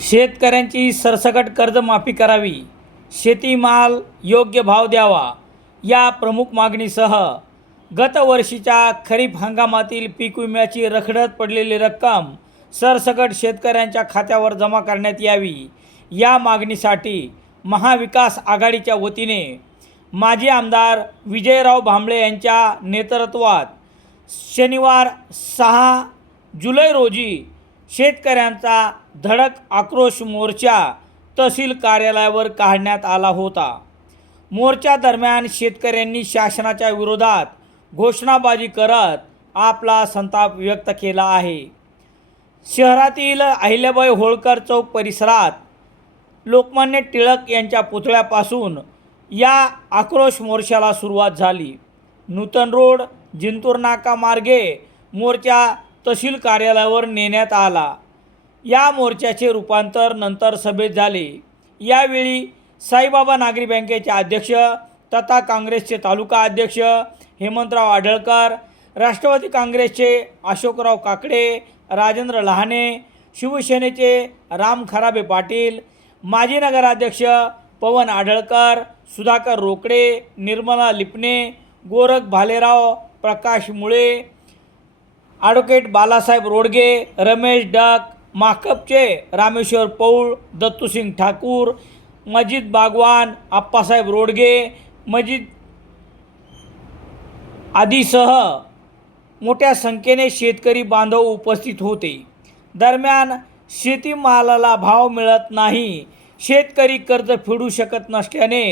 शेतकऱ्यांची सरसकट कर्जमाफी करावी. शेतीमाल योग्य भाव द्यावा. या प्रमुख मागणीसह गतवर्षीच्या खरीप हंगामातील पीक विम्याची रखडत पडलेली रक्कम सरसकट शेतकऱ्यांच्या खात्यावर जमा करण्यात यावी. या मागणीसाठी महाविकास आघाडीच्या वतीने माजी आमदार विजयराव भांबळे यांच्या नेतृत्वात शनिवार सहा जुलै रोजी शेतकऱ्यांचा धडक आक्रोश मोर्चा तहसील कार्यालयावर काढण्यात आला होता. मोर्चा दरम्यान शेतकऱ्यांनी शासनाच्या विरोधात घोषणाबाजी करत आपला संताप व्यक्त केला आहे. शहरातील अहिल्याबाई होळकर चौक परिसरात लोकमान्य टिळक यांच्या पुतळ्यापासून या आक्रोश मोर्चाला सुरुवात झाली. नूतन रोड जिंतूर नाका मार्गे मोर्चा तहसील कार्यालयावर नेण्यात आला. या मोर्चाचे रूपांतर नंतर सभेत झाले. यावेळी साईबाबा नागरी बँकेचे अध्यक्ष तथा काँग्रेसचे तालुका अध्यक्ष हेमंतराव आढळकर राष्ट्रवादी काँग्रेसचे अशोकराव काकडे राजेंद्र लहाने शिवसेनेचे राम खराबे पाटील माजी नगराध्यक्ष पवन आढळकर सुधाकर रोकडे निर्मला लिपणे गोरख भालेराव प्रकाश मुळे ॲडव्होकेट बालासाहेब रोडगे रमेश डक माकपचे रामेश्वर पौळ दत्तूसिंग ठाकूर मजिद बागवान आप्पासाहेब रोडगे मजिद आदीसह मोठ्या संख्येने शेतकरी बांधव उपस्थित होते. दरम्यान शेतीमालाला भाव मिळत नाही. शेतकरी कर्ज फेडू शकत नसल्याने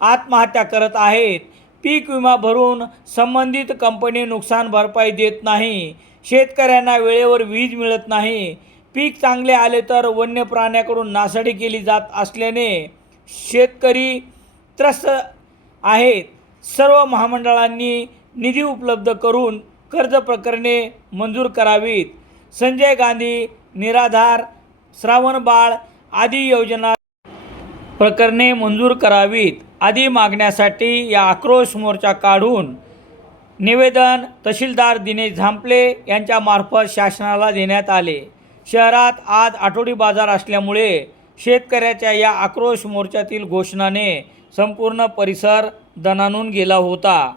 आत्महत्या करत आहेत. पीक विमा भरून संबंधित कंपनी नुकसान भरपाई देत नाही. शेतकऱ्यांना वेळेवर वीज मिळत नाही. पीक चांगले आले तर वन्य प्राण्याकडून नासाडी केली जात असल्याने शेतकरी त्रस्त आहेत. सर्व महामंडळांनी निधी उपलब्ध करून कर्ज प्रकरणे मंजूर करावीत. संजय गांधी निराधार श्रावण बाळ आदी योजना प्रकरणे मंजूर करावीत. आदी मागण्यासाठी या आक्रोश मोर्चा काढून निवेदन तहसीलदार दिनेश झांपले यांच्यामार्फत शासनाला देण्यात आले. शहरात आज आठवडी बाजार असल्यामुळे शेतकऱ्याच्या या आक्रोश मोर्चातील घोषणाने संपूर्ण परिसर दणानून गेला होता.